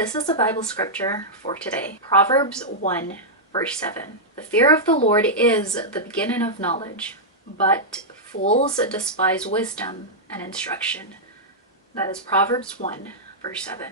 This is the Bible scripture for today. Proverbs 1 verse 7. The fear of the Lord is the beginning of knowledge, but fools despise wisdom and instruction. That is Proverbs 1 verse 7.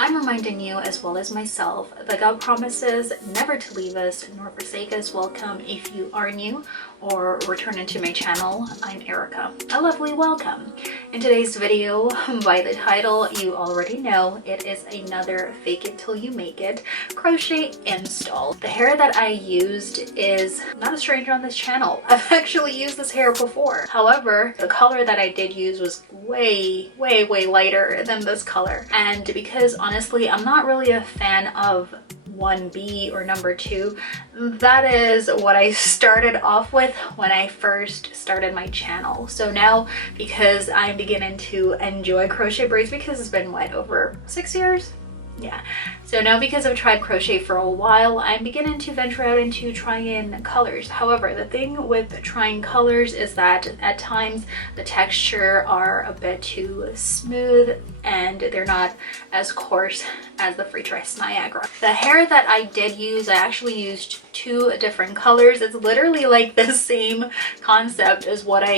I'm reminding you, as well as myself, that God promises never to leave us nor forsake us. Welcome if you are new or returning to my channel. I'm Ericka. A lovely welcome. In today's video, by the title, you already know it is another fake it till you make it crochet install. The hair that I used is not a stranger on this channel. I've actually used this hair before. However, the color that I did use was way lighter than this color. And because honestly, I'm not really a fan of 1B or number 2. That is what I started off with when I first started my channel. So now, because I'm beginning to enjoy crochet braids, because it's been what, over 6 years? Yeah. So now, because I've tried crochet for a while, I'm beginning to venture out into trying colors. However, the thing with trying colors is that at times the texture are a bit too smooth and they're not as coarse as the Free Dress Niagara. The hair that I did use, I actually used 2 different colors. It's literally like the same concept as what I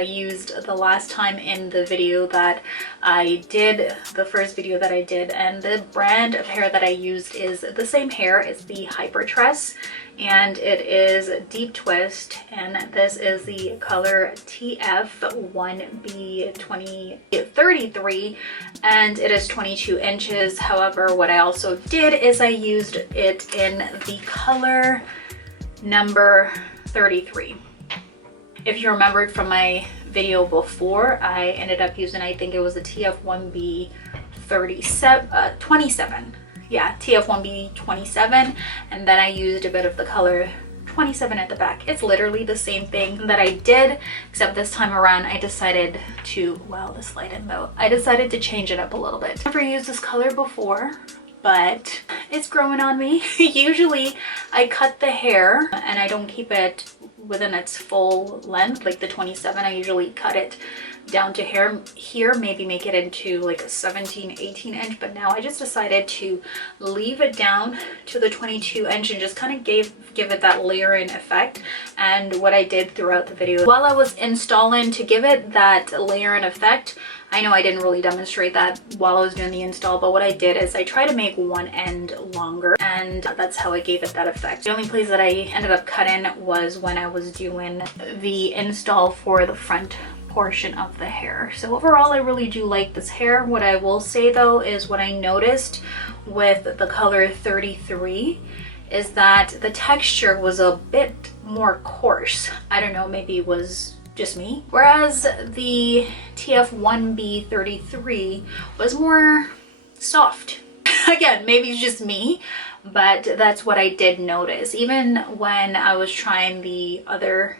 used the last time in the video that I did, the first video that I did, and the brand of hair that I used is the same hair. It's the HOUR-LULUTRESS, and it is deep twist, and this is the color TF1B2033, and it is 22 inches. However, what I also did is I used it in the color number 33. If you remembered from my video before, I ended up using, I think it was the TF1B27. Yeah, TF1B27, and then I used a bit of the color 27 at the back. It's literally the same thing that I did, except this time around I decided to, wow, this light in though, I decided to change it up a little bit. I've never used this color before, but it's growing on me. Usually I cut the hair and I don't keep it within its full length, like the 27. I usually cut it down to here, maybe make it into like a 17-18 inch, but now I just decided to leave it down to the 22 inch and just kind of give it that layering effect. And what I did throughout the video while I was installing, to give it that layering effect, I know I didn't really demonstrate that while I was doing the install, but what I did is I tried to make one end longer, and that's how I gave it that effect. The only place that I ended up cutting was when I was doing the install for the front portion of the hair. So overall, I really do like this hair. What I will say though is what I noticed with the color 33 is that the texture was a bit more coarse. I don't know, maybe it was just me. Whereas the TF1B33 was more soft. Again, maybe it's just me, but that's what I did notice. Even when I was trying the other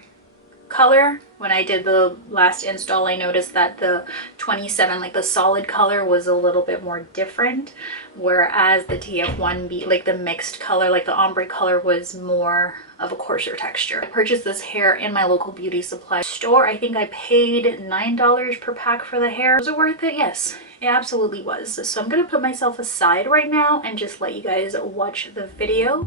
color, when I did the last install, I noticed that the 27, like the solid color, was a little bit more different, whereas the TF1B, like the mixed color, like the ombre color, was more of a coarser texture. I purchased this hair in my local beauty supply store. I think I paid $9 per pack for the hair. Was it worth it? Yes, it absolutely was. So I'm gonna put myself aside right now and just let you guys watch the video.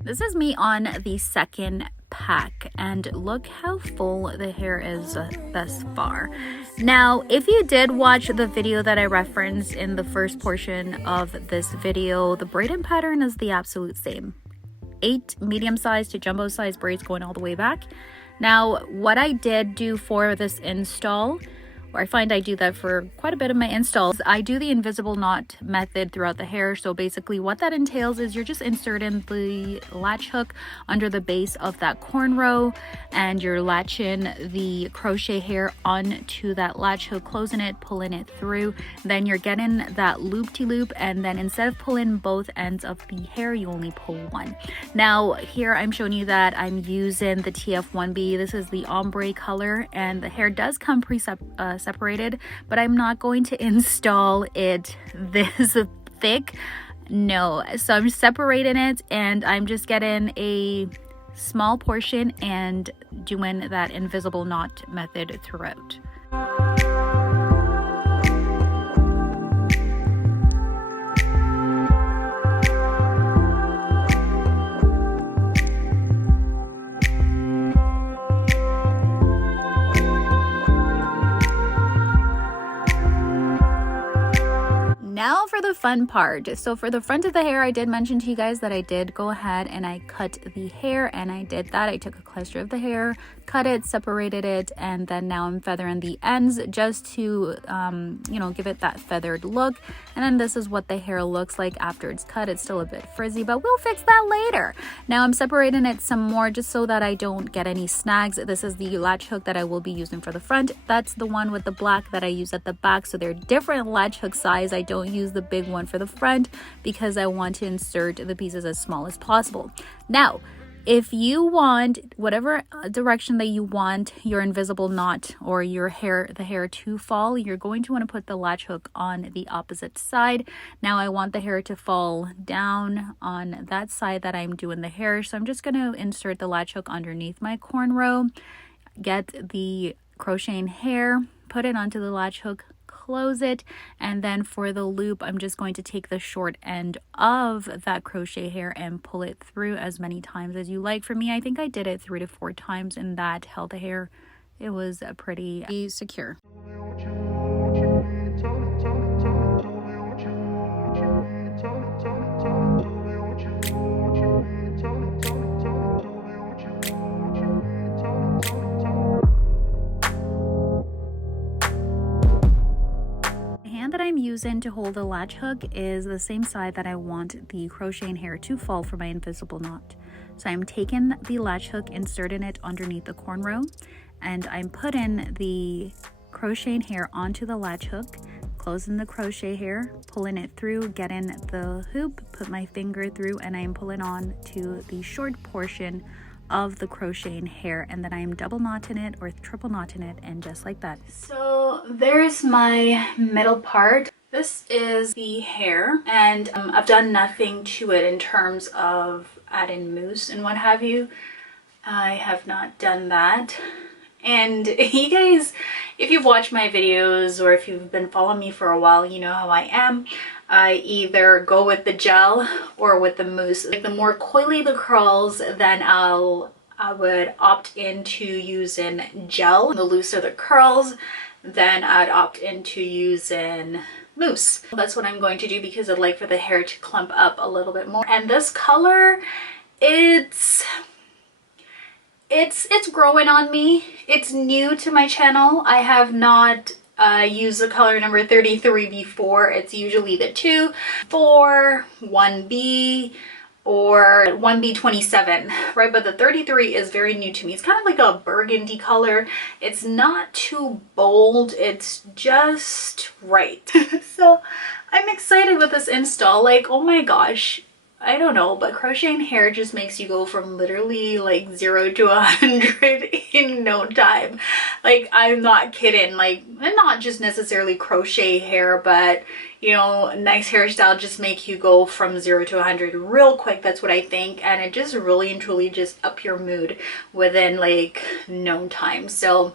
This is me on the second pack, and look how full the hair is thus far. Now, if you did watch the video that I referenced in the first portion of this video, the braiding pattern is the absolute same. 8 medium-sized to jumbo-sized braids going all the way back. Now, what I did do for this install, or I find I do that for quite a bit of my installs, I do the invisible knot method throughout the hair. So basically what that entails is you're just inserting the latch hook under the base of that cornrow, and you're latching the crochet hair onto that latch hook, closing it, pulling it through. Then you're getting that loop-de-loop, and then instead of pulling both ends of the hair, you only pull one. Now here I'm showing you that I'm using the TF1B. This is the ombre color, and the hair does come separated, but I'm not going to install it this thick. No, so I'm separating it and I'm just getting a small portion and doing that invisible knot method throughout. Now for the fun part. So for the front of the hair, I did mention to you guys that I did go ahead and I cut the hair, and I did that. I took a cluster of the hair, cut it, separated it, and then now I'm feathering the ends just to, you know, give it that feathered look. And then this is what the hair looks like after it's cut. It's still a bit frizzy, but we'll fix that later. Now I'm separating it some more just so that I don't get any snags. This is the latch hook that I will be using for the front. That's the one with the black that I use at the back. So they're different latch hook size. I don't use the big one for the front because I want to insert the pieces as small as possible. Now, if you want whatever direction that you want your invisible knot or your hair, the hair to fall, you're going to want to put the latch hook on the opposite side. Now I want the hair to fall down on that side that I'm doing the hair. So I'm just going to insert the latch hook underneath my cornrow, get the crocheting hair, put it onto the latch hook, close it, and then for the loop I'm just going to take the short end of that crochet hair and pull it through as many times as you like. For me, I think I did it 3 to 4 times, and that held the hair. It was pretty secure. That I'm using to hold the latch hook is the same side that I want the crocheting hair to fall for my invisible knot. So I'm taking the latch hook, inserting it underneath the cornrow, and I'm putting the crocheting hair onto the latch hook, closing the crochet hair, pulling it through, getting the hoop, put my finger through, and I'm pulling on to the short portion of the crocheting hair, and then I'm double knotting it or triple knotting it, and just like that. So there's my middle part. This is the hair, and I've done nothing to it in terms of adding mousse and what have you. I have not done that. And you guys, if you've watched my videos or if you've been following me for a while, you know how I am. I either go with the gel or with the mousse. Like the more coily the curls, then I would opt into using gel. The looser the curls, then I'd opt into using mousse. That's what I'm going to do because I'd like for the hair to clump up a little bit more. And this color, it's growing on me. It's new to my channel. I have not used the color number 33 before. It's usually the 2, 4, 1B, or 1B27, right? But the 33 is very new to me. It's kind of like a burgundy color. It's not too bold. It's just right. So I'm excited with this install. Like, oh my gosh. I don't know, but crocheting hair just makes you go from literally like 0 to 100 in no time. Like, I'm not kidding. Like, and not just necessarily crochet hair, but you know, nice hairstyle just make you go from 0 to 100 real quick. That's what I think, and it just really and truly just up your mood within like no time. So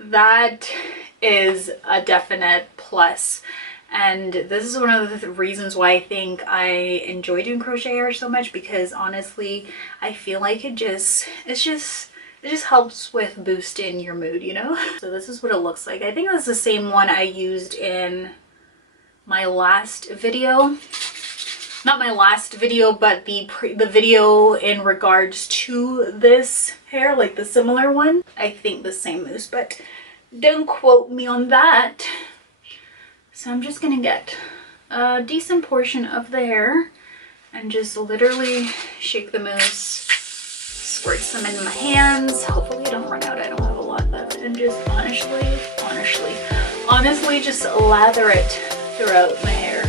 that is a definite plus. And this is one of the reasons why I think I enjoy doing crochet hair so much, because honestly, I feel like it just helps with boosting your mood, you know? So this is what it looks like. I think that's the same one I used in my last video. Not my last video, but the video in regards to this hair, like the similar one. I think the same mousse, but don't quote me on that. So I'm just gonna get a decent portion of the hair and just literally shake the mousse, squirt some in my hands. Hopefully I don't run out. I don't have a lot left. And just honestly just lather it throughout my hair.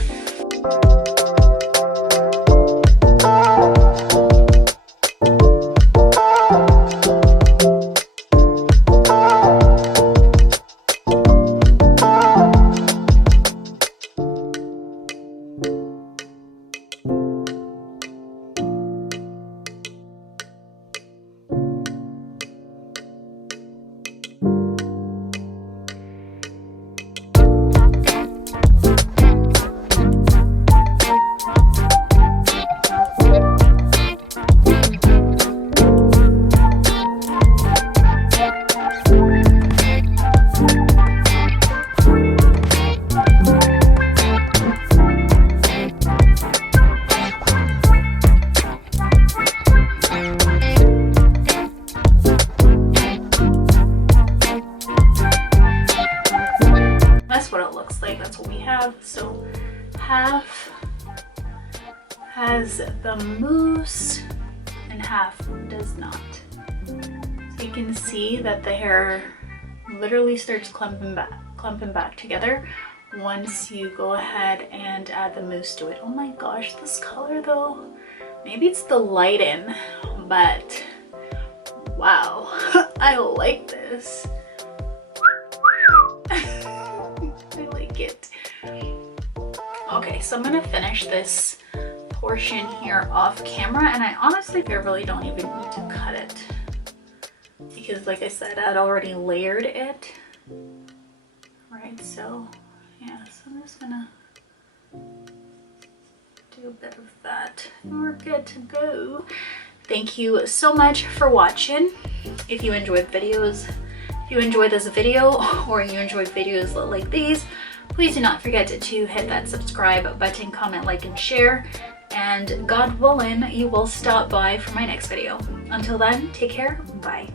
half has the mousse and half does not. So you can see that the hair literally starts clumping back together once you go ahead and add the mousse to it. Oh my gosh, this color though, maybe it's the lighting, but wow, I like this. I like it. Okay, so I'm gonna finish this portion here off camera, and I honestly really don't even need to cut it because, like I said, I'd already layered it. Right, so yeah, so I'm just gonna do a bit of that and we're good to go. Thank you so much for watching. If you enjoyed videos, if you enjoyed this video or you enjoyed videos like these, please do not forget to hit that subscribe button, comment, like, and share. And God willing, you will stop by for my next video. Until then, take care. Bye.